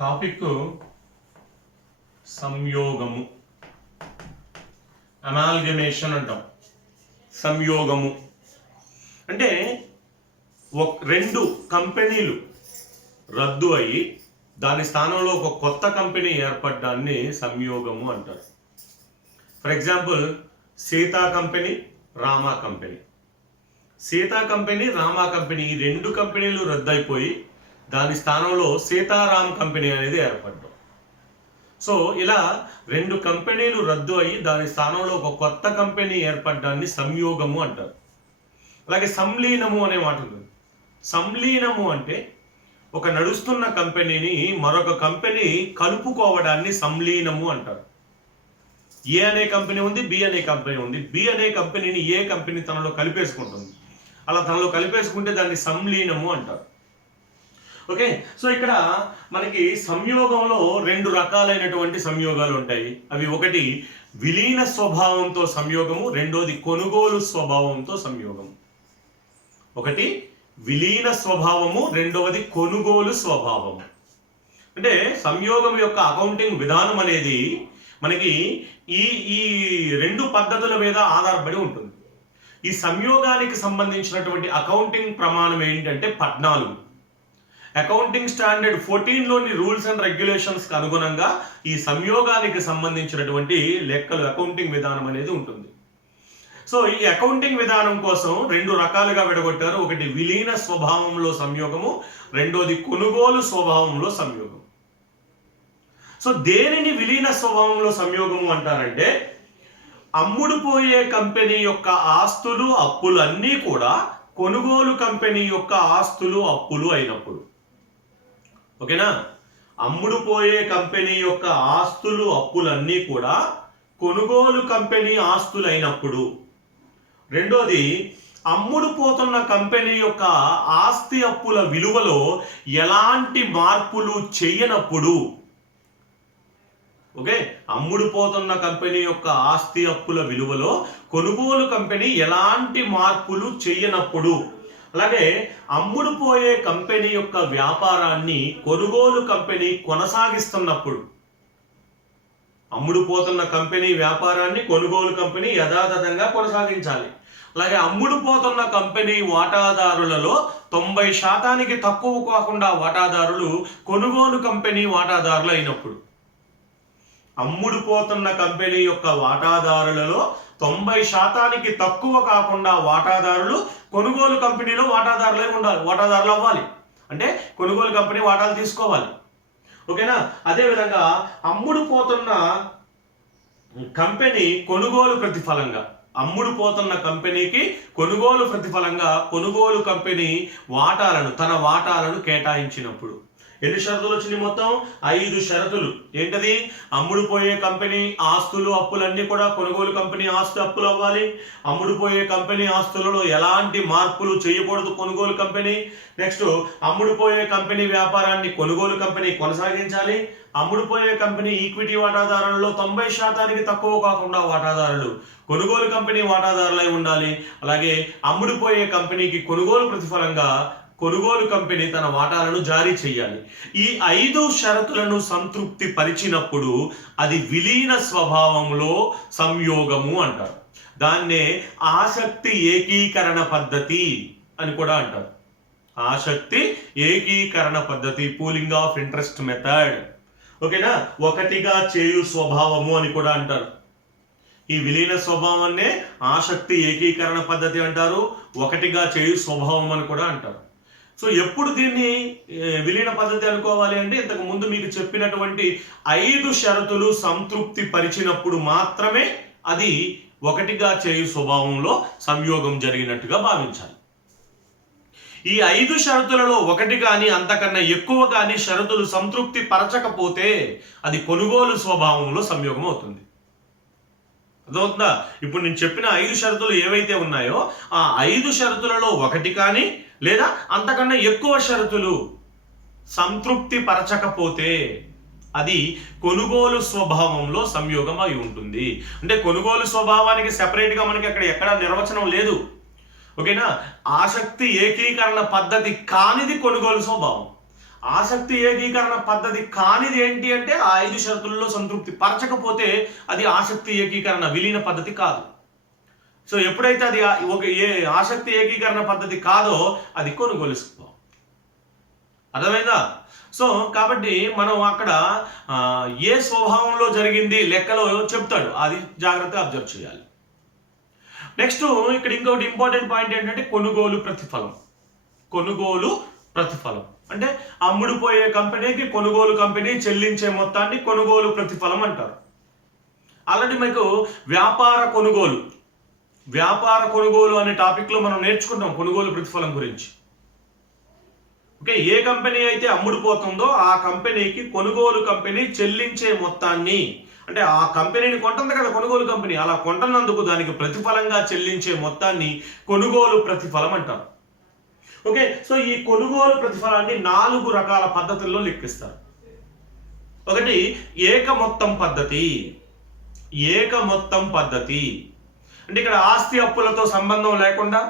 Topic సంయోగము, amalgamation అంటాం. సంయోగము అంటే రెండు కంపెనీలు రద్దు అయ్యి దాని స్థానంలో ఒక కొత్త కంపెనీ ఏర్పడడాన్ని సంయోగము అంటారు. For example Sita company, drama company. Sita company, drama company ఈ రెండు కంపెనీలు రద్దయిపోయి దాని స్థానంలో సీతారాం కంపెనీ అనేది ఏర్పడ్డాం. సో ఇలా రెండు కంపెనీలు రద్దు అయ్యి దాని స్థానంలో ఒక కొత్త కంపెనీ ఏర్పడ్డాన్ని సంయోగము అంటారు. అలాగే సంలీనము అనే మాట ఉంటుంది. సంలీనము అంటే ఒక నడుస్తున్న కంపెనీని మరొక కంపెనీ కలుపుకోవడాన్ని సంలీనము అంటారు. ఏ అనే కంపెనీ ఉంది, బి అనే కంపెనీ ఉంది. బి అనే కంపెనీని ఏ కంపెనీ తనలో కలిపేసుకుంటుంది. అలా తనలో కలిపేసుకుంటే దాన్ని సంలీనము అంటారు. ఓకే, సో ఇక్కడ మనకి సంయోగంలో రెండు రకాలైనటువంటి సంయోగాలు ఉంటాయి. అవి ఒకటి విలీన స్వభావంతో సంయోగము, రెండోది కొనుగోలు స్వభావంతో సంయోగము. ఒకటి విలీన స్వభావము, రెండవది కొనుగోలు స్వభావము. అంటే సంయోగం యొక్క అకౌంటింగ్ విధానం అనేది మనకి ఈ ఈ రెండు పద్ధతుల మీద ఆధారపడి ఉంటుంది. ఈ సంయోగానికి సంబంధించినటువంటి అకౌంటింగ్ ప్రమాణం ఏంటంటే 14. అకౌంటింగ్ స్టాండర్డ్ 14లోని రూల్స్ అండ్ రెగ్యులేషన్స్కి అనుగుణంగా ఈ సంయోగానికి సంబంధించినటువంటి లెక్కలు అకౌంటింగ్ విధానం అనేది ఉంటుంది. సో ఈ అకౌంటింగ్ విధానం కోసం రెండు రకాలుగా విడగొట్టారు. ఒకటి విలీన స్వభావంలో సంయోగము, రెండోది కొనుగోలు స్వభావంలో సంయోగం. సో దేనిని విలీన స్వభావంలో సంయోగము అంటారంటే అమ్ముడుపోయే కంపెనీ యొక్క ఆస్తులు అప్పులు అన్నీ కూడా కొనుగోలు కంపెనీ యొక్క ఆస్తులు అప్పులు అయినప్పుడు. ఓకేనా, అమ్ముడుపోయే కంపెనీ యొక్క ఆస్తులు అప్పులన్నీ కూడా కొనుగోలు కంపెనీ ఆస్తులు అయినప్పుడు. రెండోది అమ్ముడుపోతున్న కంపెనీ యొక్క ఆస్తి అప్పుల విలువలో ఎలాంటి మార్పులు చేయనప్పుడు. ఓకే, అమ్ముడుపోతున్న కంపెనీ యొక్క ఆస్తి అప్పుల విలువలో కొనుగోలు కంపెనీ ఎలాంటి మార్పులు చేయనప్పుడు. అలాగే అమ్ముడుపోయే కంపెనీ యొక్క వ్యాపారాన్ని కొనుగోలు కంపెనీ కొనసాగిస్తున్నప్పుడు. అమ్ముడుపోతున్న కంపెనీ వ్యాపారాన్ని కొనుగోలు కంపెనీ యథాతథంగా కొనసాగించాలి. అలాగే అమ్ముడుపోతున్న కంపెనీ వాటాదారులలో 90% తక్కువ కాకుండా వాటాదారులు కొనుగోలు కంపెనీ వాటాదారులు అయినప్పుడు. అమ్ముడుపోతున్న కంపెనీ యొక్క వాటాదారులలో 90% తక్కువ కాకుండా వాటాదారులు కొనుగోలు కంపెనీలో వాటాదారులై ఉండాలి, వాటాదారులు అవ్వాలి. అంటే కొనుగోలు కంపెనీ వాటాలు తీసుకోవాలి. ఓకేనా, అదేవిధంగా అమ్ముడుపోతున్న కంపెనీ కొనుగోలు ప్రతిఫలంగా, అమ్ముడుపోతున్న కంపెనీకి కొనుగోలు ప్రతిఫలంగా కొనుగోలు కంపెనీ వాటాలను, తన వాటాలను కేటాయించినప్పుడు. ఎన్ని షరతులు వచ్చినాయి? మొత్తం 5 షరతులు. ఏంటది? అమ్ముడుపోయే కంపెనీ ఆస్తులు అప్పులన్నీ కూడా కొనుగోలు కంపెనీ ఆస్తు అప్పులు అవ్వాలి. అమ్ముడుపోయే కంపెనీ ఆస్తులలో ఎలాంటి మార్పులు చేయకూడదు కొనుగోలు కంపెనీ. నెక్స్ట్ అమ్ముడుపోయే కంపెనీ వ్యాపారాన్ని కొనుగోలు కంపెనీ కొనసాగించాలి. అమ్ముడుపోయే కంపెనీ ఈక్విటీ వాటాదారులలో 90% తక్కువ కాకుండా వాటాదారులు కొనుగోలు కంపెనీ వాటాదారులై ఉండాలి. అలాగే అమ్ముడుపోయే కంపెనీకి కొనుగోలు ప్రతిఫలంగా కొనుగోలు కంపెనీ తన వాటాలను జారీ చేయాలి. ఈ 5 షరతులను సంతృప్తి పరిచినప్పుడు అది విలీన స్వభావంలో సంయోగము అంటారు. దాన్నే ఆసక్తి ఏకీకరణ పద్ధతి అని కూడా అంటారు. ఆసక్తి ఏకీకరణ పద్ధతి, పూలింగ్ ఆఫ్ ఇంట్రెస్ట్ మెథడ్. ఓకేనా, ఒకటిగా చేయు స్వభావము అని కూడా అంటారు. ఈ విలీన స్వభావాన్నే ఆసక్తి ఏకీకరణ పద్ధతి అంటారు, ఒకటిగా చేయు స్వభావం అని కూడా అంటారు. సో ఎప్పుడు దీన్ని విలీన పద్ధతి అనుకోవాలి అంటే ఇంతకు ముందు మీకు చెప్పినటువంటి 5 షరతులు సంతృప్తి పరిచినప్పుడు మాత్రమే అది ఒకటిగా చేయు స్వభావంలో సంయోగం జరిగినట్టుగా భావించాలి. ఈ 5 షరతులలో ఒకటి కానీ అంతకన్నా ఎక్కువ కానీ షరతులు సంతృప్తి పరచకపోతే అది కొనుగోలు స్వభావంలో సంయోగం అవుతుంది. అర్థమవుతుందా? ఇప్పుడు నేను చెప్పిన 5 షరతులు ఏవైతే ఉన్నాయో ఆ 5 షరతులలో ఒకటి కానీ లేదా అంతకన్నా ఎక్కువ షరతులు సంతృప్తి పరచకపోతే అది కొనుగోలు స్వభావంలో సంయోగం అయి ఉంటుంది. అంటే కొనుగోలు స్వభావానికి సెపరేట్గా మనకి అక్కడ ఎక్కడా నిర్వచనం లేదు. ఓకేనా, ఆసక్తి ఏకీకరణ పద్ధతి కానిది కొనుగోలు స్వభావం. ఆసక్తి ఏకీకరణ పద్ధతి కానిది ఏంటి అంటే ఆ 5 షరతుల్లో సంతృప్తి పరచకపోతే అది ఆసక్తి ఏకీకరణ విలీన పద్ధతి కాదు. సో ఎప్పుడైతే అది ఆసక్తి ఏకీకరణ పద్ధతి కాదో అది కొనుగోలు స్వభావం. అర్థమైందా? సో కాబట్టి మనం అక్కడ ఏ స్వభావంలో జరిగింది లెక్కలో చెప్తాడు, అది జాగ్రత్తగా అబ్జర్వ్ చేయాలి. నెక్స్ట్ ఇక్కడ ఇంకొకటి ఇంపార్టెంట్ పాయింట్ ఏంటంటే కొనుగోలు ప్రతిఫలం. కొనుగోలు ప్రతిఫలం అంటే అమ్ముడుపోయే కంపెనీకి కొనుగోలు కంపెనీ చెల్లించే మొత్తాన్ని కొనుగోలు ప్రతిఫలం అంటారు. ఆల్రెడీ మీకు వ్యాపార కొనుగోలు అనే టాపిక్లో మనం నేర్చుకుంటాం కొనుగోలు ప్రతిఫలం గురించి. ఓకే, ఏ కంపెనీ అయితే అమ్ముడుపోతుందో ఆ కంపెనీకి కొనుగోలు కంపెనీ చెల్లించే మొత్తాన్ని, అంటే ఆ కంపెనీని కొంటుంది కదా కొనుగోలు కంపెనీ, అలా కొంటున్నందుకు దానికి ప్రతిఫలంగా చెల్లించే మొత్తాన్ని కొనుగోలు ప్రతిఫలం అంటారు. ఓకే, సో ఈ కొనుగోలు ప్రతిఫలాన్ని 4 రకాల పద్ధతుల్లో లెక్కిస్తారు. ఒకటి ఏక మొత్తం పద్ధతి. అంటే ఇక్కడ ఆస్తి అప్పులతో సంబంధం లేకుండా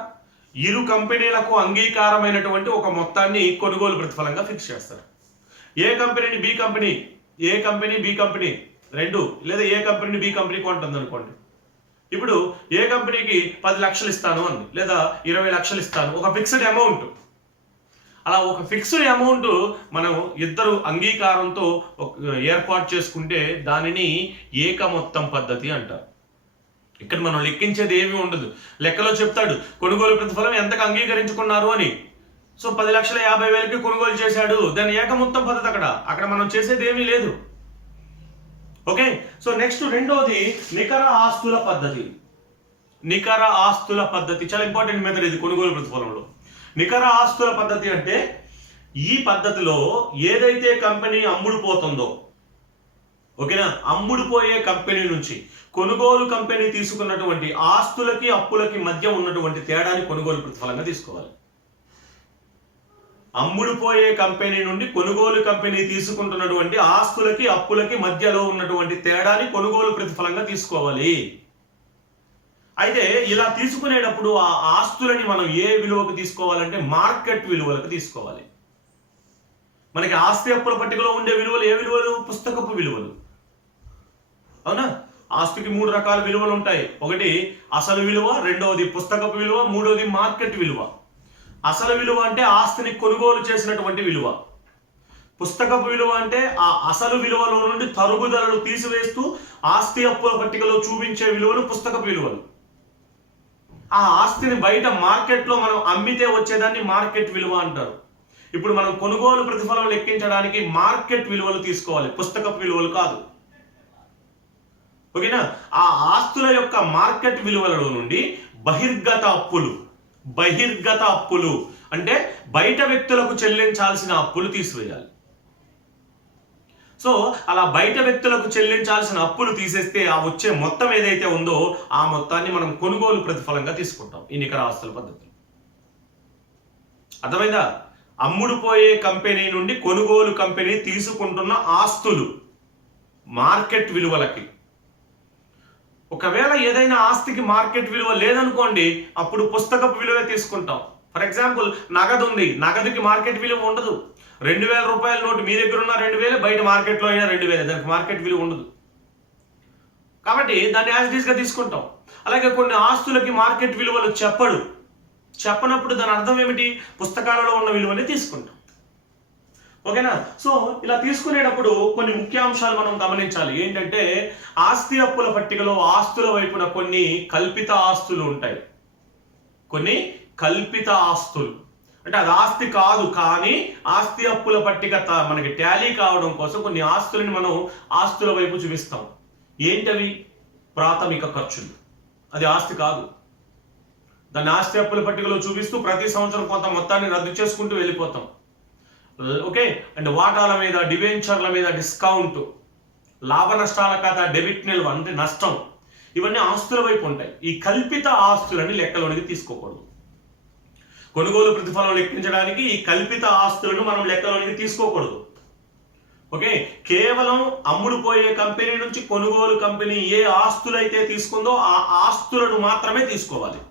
ఇరు కంపెనీలకు అంగీకారమైనటువంటి ఒక మొత్తాన్ని కొనుగోలు ప్రతిఫలంగా ఫిక్స్ చేస్తారు. ఏ కంపెనీని బి కంపెనీ రెండు, లేదా ఏ కంపెనీని బి కంపెనీ కొంటుంది అనుకోండి. ఇప్పుడు ఏ కంపెనీకి 10 లక్షలు ఇస్తాను అంది, లేదా 20 లక్షలు ఇస్తాను, ఒక ఫిక్స్డ్ అమౌంట్. అలా ఒక ఫిక్స్డ్ అమౌంట్ మనం ఇద్దరు అంగీకారంతో ఏర్పాటు చేసుకుంటే దానిని ఏక మొత్తం పద్ధతి అంటారు. ఇక్కడ మనం లెక్కించేది ఏమీ ఉండదు. లెక్కలో చెప్తాడు కొనుగోలు ప్రతిఫలం ఎంతకు అంగీకరించుకున్నారు అని. సో 10,50,000కి కొనుగోలు చేశాడు, దాని ఏక మొత్తం పద్ధతి. అక్కడ మనం చేసేది ఏమీ లేదు. ఓకే, సో నెక్స్ట్ రెండోది నికర ఆస్తుల పద్ధతి. చాలా ఇంపార్టెంట్ మెథడ్ ఇది కొనుగోలు ప్రతిఫలంలో. నికర ఆస్తుల పద్ధతి అంటే ఈ పద్ధతిలో ఏదైతే కంపెనీ అమ్ముడుపోతుందో, ఓకేనా, అమ్ముడుపోయే కంపెనీ నుంచి కొనుగోలు కంపెనీ తీసుకున్నటువంటి ఆస్తులకి అప్పులకి మధ్య ఉన్నటువంటి తేడాని కొనుగోలు ప్రతిఫలంగా తీసుకోవాలి. అమ్ముడుపోయే కంపెనీ నుండి కొనుగోలు కంపెనీ తీసుకుంటున్నటువంటి ఆస్తులకి అప్పులకి మధ్యలో ఉన్నటువంటి తేడాని కొనుగోలు ప్రతిఫలంగా తీసుకోవాలి. అయితే ఇలా తీసుకునేటప్పుడు ఆ ఆస్తులని మనం ఏ విలువకు తీసుకోవాలంటే మార్కెట్ విలువలకు తీసుకోవాలి. మనకి ఆస్తి అప్పుల పట్టికలో ఉండే విలువలు ఏ విలువలు? పుస్తకపు విలువలు. అవునా? ఆస్తికి 3 రకాల విలువలు ఉంటాయి. ఒకటి అసలు విలువ, రెండవది పుస్తకపు విలువ, మూడవది మార్కెట్ విలువ. అసలు విలువ అంటే ఆస్తిని కొనుగోలు చేసినటువంటి విలువ. పుస్తకపు విలువ అంటే ఆ అసలు విలువలో నుండి తరుగుదలలు తీసివేస్తూ ఆస్తి అప్పుల పట్టికలో చూపించే విలువలు పుస్తకపు విలువలు. ఆ ఆస్తిని బయట మార్కెట్లో మనం అమ్మితే వచ్చేదాన్ని మార్కెట్ విలువ అంటారు. ఇప్పుడు మనం కొనుగోలు ప్రతిఫలం లెక్కించడానికి మార్కెట్ విలువలు తీసుకోవాలి, పుస్తకపు విలువలు కాదు. ఓకేనా? ఆ ఆస్తుల యొక్క మార్కెట్ విలువలలో నుండి బహిర్గత అప్పులు అంటే బయట వ్యక్తులకు చెల్లించాల్సిన అప్పులు తీసివేయాలి. సో అలా బయట వ్యక్తులకు చెల్లించాల్సిన అప్పులు తీసేస్తే ఆ వచ్చే మొత్తం ఏదైతే ఉందో ఆ మొత్తాన్ని మనం కొనుగోలు ప్రతిఫలంగా తీసుకుంటాం ఈ నికర ఆస్తుల పద్ధతి. అర్థమైందా? అమ్ముడుపోయే కంపెనీ నుండి కొనుగోలు కంపెనీ తీసుకుంటున్న ఆస్తులు మార్కెట్ విలువలకి. ఒకవేళ ఏదైనా ఆస్తికి మార్కెట్ విలువ లేదనుకోండి, అప్పుడు పుస్తకపు విలువ తీసుకుంటాం. ఫర్ ఎగ్జాంపుల్ నగదు ఉంది, నగదుకి మార్కెట్ విలువ ఉండదు. 2,000 రూపాయల నోటు మీ దగ్గర ఉన్న 2,000, బయట మార్కెట్లో అయినా 2,000, దానికి మార్కెట్ విలువ ఉండదు. కాబట్టి దాన్ని యాజ్ ఇట్ ఈస్ గా తీసుకుంటాం. అలాగే కొన్ని ఆస్తులకి మార్కెట్ విలువలు చెప్పనప్పుడు దాని అర్థం ఏమిటి? పుస్తకాలలో ఉన్న విలువని తీసుకుంటాం. ఓకేనా? సో ఇలా తీసుకునేటప్పుడు కొన్ని ముఖ్యాంశాలు మనం గమనించాలి. ఏంటంటే ఆస్తి అప్పుల పట్టికలో ఆస్తుల వైపున కొన్ని కల్పిత ఆస్తులు ఉంటాయి. కొన్ని కల్పిత ఆస్తులు అంటే అది ఆస్తి కాదు, కానీ ఆస్తి అప్పుల పట్టిక మనకి టాలీ కావడం కోసం కొన్ని ఆస్తులని మనం ఆస్తుల వైపు చూపిస్తాం. ఏంటవి? ప్రాథమిక ఖర్చులు. అది ఆస్తి కాదు. దాన్ని ఆస్తి అప్పుల పట్టికలో చూపిస్తూ ప్రతి సంవత్సరం కొంత మొత్తాన్ని రద్దు చేసుకుంటూ వెళ్ళిపోతాం. ఓకే, అండ్ వాటాల మీద, డిబెంచర్ల మీద డిస్కౌంట్, లాభ నష్టాల ఖాతా, డెబిట్ నిల్వ అంటే నష్టం, ఇవన్నీ ఆస్తుల వైపు ఉంటాయి. ఈ కల్పిత ఆస్తులని లెక్కలోనికి తీసుకోకూడదు. కొనుగోలు ప్రతిఫలం లెక్కించడానికి ఈ కల్పిత ఆస్తులను మనం లెక్కలోనికి తీసుకోకూడదు. ఓకే, కేవలం అమ్ముడుపోయే కంపెనీ నుంచి కొనుగోలు కంపెనీ ఏ ఆస్తులైతే తీసుకుందో ఆ ఆస్తులను మాత్రమే తీసుకోవాలి.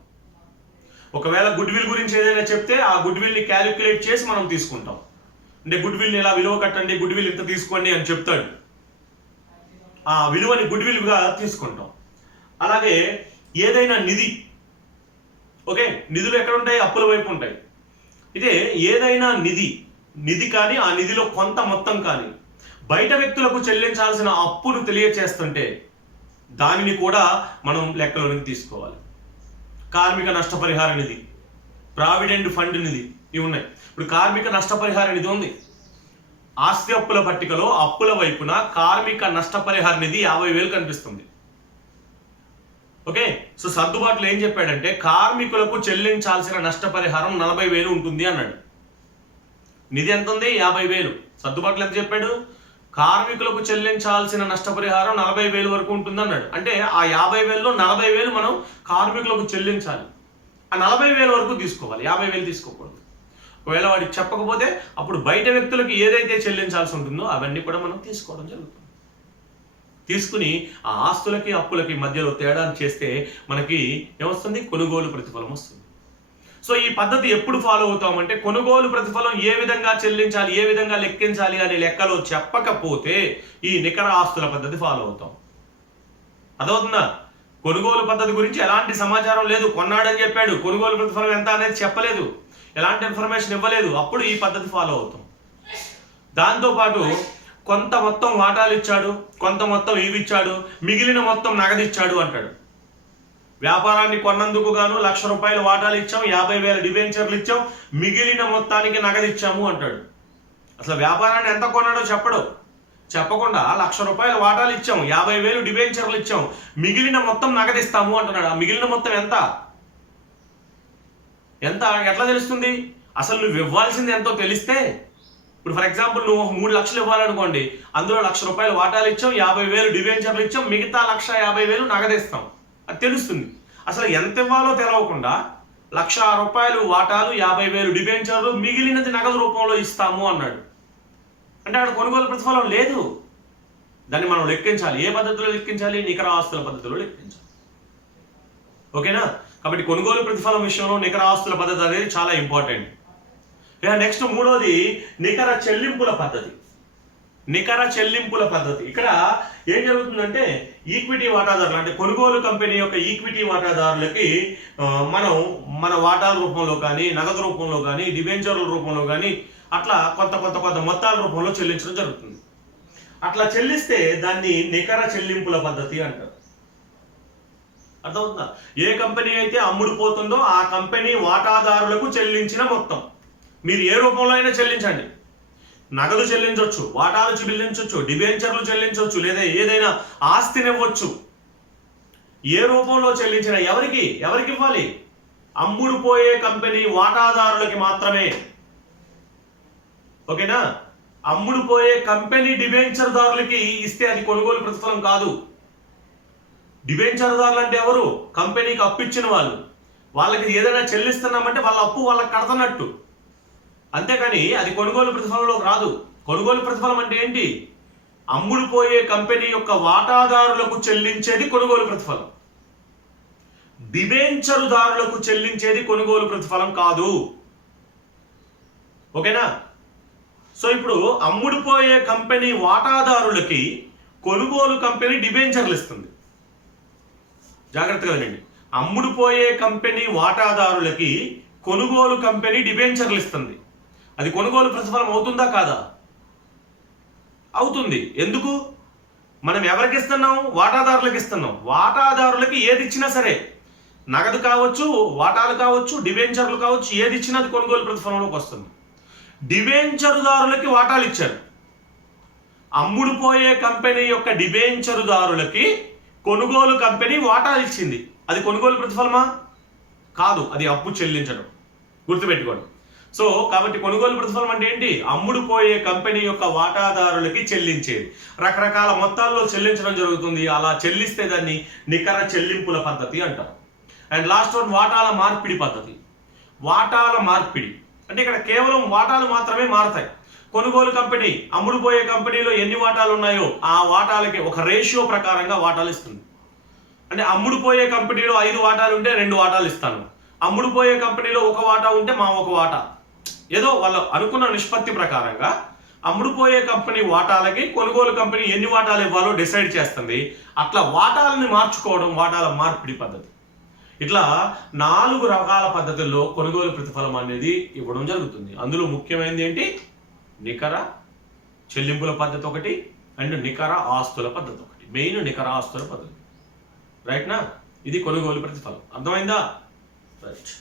ఒకవేళ గుడ్ విల్ గురించి ఏదైనా చెప్తే ఆ గుడ్ విల్ ని క్యాలిక్యులేట్ చేసి మనం తీసుకుంటాం. అంటే గుడ్ విల్ని ఇలా విలువ కట్టండి, గుడ్ విల్ ఇంత తీసుకోండి అని చెప్తాడు. ఆ విలువని గుడ్ విల్గా తీసుకుంటాం. అలాగే ఏదైనా నిధి, ఓకే, నిధులు ఎక్కడ ఉంటాయి? అప్పుల వైపు ఉంటాయి. అయితే ఏదైనా నిధి కానీ ఆ నిధిలో కొంత మొత్తం కానీ బయట వ్యక్తులకు చెల్లించాల్సిన అప్పును తెలియచేస్తుంటే దానిని కూడా మనం లెక్కలోనికి తీసుకోవాలి. కార్మిక నష్టపరిహార నిధి, ప్రావిడెంట్ ఫండ్ నిధి, ఇవి ఉన్నాయి. ఇప్పుడు కార్మిక నష్టపరిహార నిధి ఉంది. ఆస్తి అప్పుల పట్టికలో అప్పుల వైపున కార్మిక నష్టపరిహార నిధి 50,000 కనిపిస్తుంది. ఓకే, సో సర్దుబాటులో ఏం చెప్పాడంటే కార్మికులకు చెల్లించాల్సిన నష్టపరిహారం 40,000 ఉంటుంది అన్నాడు. నిధి ఎంత ఉంది? 50,000. సర్దుబాటులో ఎంత చెప్పాడు? కార్మికులకు చెల్లించాల్సిన నష్టపరిహారం 40,000 వరకు ఉంటుంది అన్నాడు. అంటే ఆ 50,000లో 40,000 మనం కార్మికులకు చెల్లించాలి. ఆ 40,000 వరకు తీసుకోవాలి, 50,000 తీసుకోకూడదు. ఒకవేళ వాడికి చెప్పకపోతే అప్పుడు బయట వ్యక్తులకు ఏదైతే చెల్లించాల్సి ఉంటుందో అవన్నీ కూడా మనం తీసుకోవడం జరుగుతుంది. తీసుకుని ఆ ఆస్తులకి అప్పులకి మధ్యలో తేడా చేస్తే మనకి ఏమొస్తుంది? కొనుగోలు ప్రతిఫలం వస్తుంది. సో ఈ పద్ధతి ఎప్పుడు ఫాలో అవుతామంటే కొనుగోలు ప్రతిఫలం ఏ విధంగా చెల్లించాలి, ఏ విధంగా లెక్కించాలి అనే లెక్కలో చెప్పకపోతే ఈ నికర ఆస్తుల పద్ధతి ఫాలో అవుతాం. అదవుతుందా? కొనుగోలు పద్ధతి గురించి ఎలాంటి సమాచారం లేదు, కొన్నాడని చెప్పాడు, కొనుగోలు ప్రతిఫలం ఎంత అనేది చెప్పలేదు, ఎలాంటి ఇన్ఫర్మేషన్ ఇవ్వలేదు, అప్పుడు ఈ పద్ధతి ఫాలో అవుతాం. దాంతోపాటు కొంత మొత్తం వాటాలు ఇచ్చాడు, కొంత మొత్తం ఇవి ఇచ్చాడు, మిగిలిన మొత్తం నగదిచ్చాడు అంటాడు. వ్యాపారాన్ని కొన్నందుకు గాను 1,00,000 రూపాయలు వాటాలు ఇచ్చాం, 50,000 డిబెంచర్లు ఇచ్చాం, మిగిలిన మొత్తానికి నగదిచ్చాము అంటాడు. అసలు వ్యాపారాన్ని ఎంత కొన్నాడో చెప్పడు. చెప్పకుండా 1,00,000 రూపాయలు వాటాలు ఇచ్చాం, 50,000 డిబెంచర్లు ఇచ్చాం, మిగిలిన మొత్తం నగదిస్తాము అంటున్నాడు. ఆ మిగిలిన మొత్తం ఎంత ఎట్లా తెలుస్తుంది? అసలు నువ్వు ఇవ్వాల్సింది ఎంతో తెలిస్తే, ఇప్పుడు ఫర్ ఎగ్జాంపుల్ నువ్వు 3 లక్షలు ఇవ్వాలనుకోండి, అందులో 1,00,000 రూపాయలు వాటాలు ఇచ్చాం, 50,000 డిబెంచర్లు ఇచ్చాం, మిగతా 1,50,000 నగదిస్తాం, అది తెలుస్తుంది. అసలు ఎంత ఇవ్వాలో తెలవకుండా 1,00,000 రూపాయలు వాటాలు, 50,000 డిబెంచర్లు, మిగిలినది నగదు రూపంలో ఇస్తాము అన్నాడు. అంటే అక్కడ కొనుగోలు ప్రతిఫలం లేదు. దాన్ని మనం లెక్కించాలి. ఏ పద్ధతిలో లెక్కించాలి? నికర ఆస్తుల పద్ధతిలో లెక్కించాలి. ఓకేనా? కాబట్టి కొనుగోలు ప్రతిఫలం విషయంలో నికర ఆస్తుల పద్ధతి అనేది చాలా ఇంపార్టెంట్. నెక్స్ట్ మూడోది నికర చెల్లింపుల పద్ధతి. నికర చెల్లింపుల పద్ధతి ఇక్కడ ఏం జరుగుతుందంటే ఈక్విటీ వాటాదారులు అంటే కొనుగోలు కంపెనీ యొక్క ఈక్విటీ వాటాదారులకి మనం మన వాటాల రూపంలో కానీ, నగదు రూపంలో కానీ, డిబెంచర్ల రూపంలో కానీ అట్లా కొంత మొత్తాల రూపంలో చెల్లించడం జరుగుతుంది. అట్లా చెల్లిస్తే దాన్ని నికర చెల్లింపుల పద్ధతి అంటారు. అర్థమవుతుందా? ఏ కంపెనీ అయితే అమ్ముడుపోతుందో ఆ కంపెనీ వాటాదారులకు చెల్లించిన మొత్తం మీరు ఏ రూపంలో అయినా చెల్లించండి. నగదు చెల్లించవచ్చు, వాటాలు చెల్లించవచ్చు, డిబెంచర్లు చెల్లించవచ్చు, లేదా ఏదైనా ఆస్తిని ఇవ్వచ్చు. ఏ రూపంలో చెల్లించినా ఎవరికి ఇవ్వాలి? అమ్ముడుపోయే కంపెనీ వాటాదారులకి మాత్రమే. ఓకేనా? అమ్ముడుపోయే కంపెనీ డిబెంచర్దారులకి ఇస్తే అది కొనుగోలు ప్రతిఫలం కాదు. డిబెంచర్దారులు అంటే ఎవరు? కంపెనీకి అప్పు ఇచ్చిన వాళ్ళు. వాళ్ళకి ఏదైనా చెల్లిస్తున్నామంటే వాళ్ళ అప్పు వాళ్ళకి కడతన్నట్టు, అంతేకాని అది కొనుగోలు ప్రతిఫలంలోకి రాదు. కొనుగోలు ప్రతిఫలం అంటే ఏంటి? అమ్ముడుపోయే కంపెనీ యొక్క వాటాదారులకు చెల్లించేది కొనుగోలు ప్రతిఫలం. డిబెంచరుదారులకు చెల్లించేది కొనుగోలు ప్రతిఫలం కాదు. ఓకేనా? సో ఇప్పుడు అమ్ముడుపోయే కంపెనీ వాటాదారులకి కొనుగోలు కంపెనీ డిబెంచర్లు ఇస్తుంది. జాగ్రత్తగా వినండి. అమ్ముడుపోయే కంపెనీ వాటాదారులకి కొనుగోలు కంపెనీ డిబెంచర్లు ఇస్తుంది. అది కొనుగోలు ప్రతిఫలం అవుతుందా కాదా? అవుతుంది. ఎందుకు? మనం ఎవరికి ఇస్తున్నాం? వాటాదారులకు ఇస్తున్నాం. వాటాదారులకి ఏది ఇచ్చినా సరే, నగదు కావచ్చు, వాటాలు కావచ్చు, డిబెంచర్లు కావచ్చు, ఏది ఇచ్చినా అది కొనుగోలు ప్రతిఫలంలోకి వస్తుంది. డిబెంచరుదారులకి వాటాలు ఇచ్చారు. అమ్ముడుపోయే కంపెనీ యొక్క డిబెంచరుదారులకి కొనుగోలు కంపెనీ వాటాలు ఇచ్చింది. అది కొనుగోలు ప్రతిఫలమా? కాదు, అది అప్పు చెల్లించడం. గుర్తుపెట్టుకోండి. సో కాబట్టి కొనుగోలు ప్రతిఫలం అంటే ఏంటి? అమ్ముడుపోయే కంపెనీ యొక్క వాటాదారులకి చెల్లించేది. రకరకాల మొత్తాల్లో చెల్లించడం జరుగుతుంది. అలా చెల్లిస్తే దాన్ని నికర చెల్లింపుల పద్ధతి అంటారు. అండ్ లాస్ట్ వన్ వాటాల మార్పిడి పద్ధతి. వాటాల మార్పిడి అంటే ఇక్కడ కేవలం వాటాలు మాత్రమే మారతాయి. కొనుగోలు కంపెనీ అమ్ముడుపోయే కంపెనీలో ఎన్ని వాటాలు ఉన్నాయో ఆ వాటాలకి ఒక రేషియో ప్రకారంగా వాటాలు ఇస్తుంది. అంటే అమ్ముడుపోయే కంపెనీలో 5 వాటాలు ఉంటే 2 వాటాలు ఇస్తాను. అమ్ముడుపోయే కంపెనీలో 1 వాటా ఉంటే మా 1 వాటా. ఏదో వాళ్ళు అనుకున్న నిష్పత్తి ప్రకారంగా అమ్ముడుపోయే కంపెనీ వాటాలకి కొనుగోలు కంపెనీ ఎన్ని వాటాలు ఇవ్వాలో డిసైడ్ చేస్తుంది. అట్లా వాటాలని మార్చుకోవడం వాటాల మార్పిడి పద్ధతి. ఇట్లా 4 రకాల పద్ధతుల్లో కొనుగోలు ప్రతిఫలం అనేది ఇవ్వడం జరుగుతుంది. అందులో ముఖ్యమైనది ఏంటి? నికర చెల్లింపుల పద్ధతి ఒకటి అండ్ నికర ఆస్తుల పద్ధతి ఒకటి. మెయిన్ నికర ఆస్తుల పద్ధతి. రైట్నా? ఇది కొనుగోలు ప్రతిఫలం. అర్థమైందా? రైట్.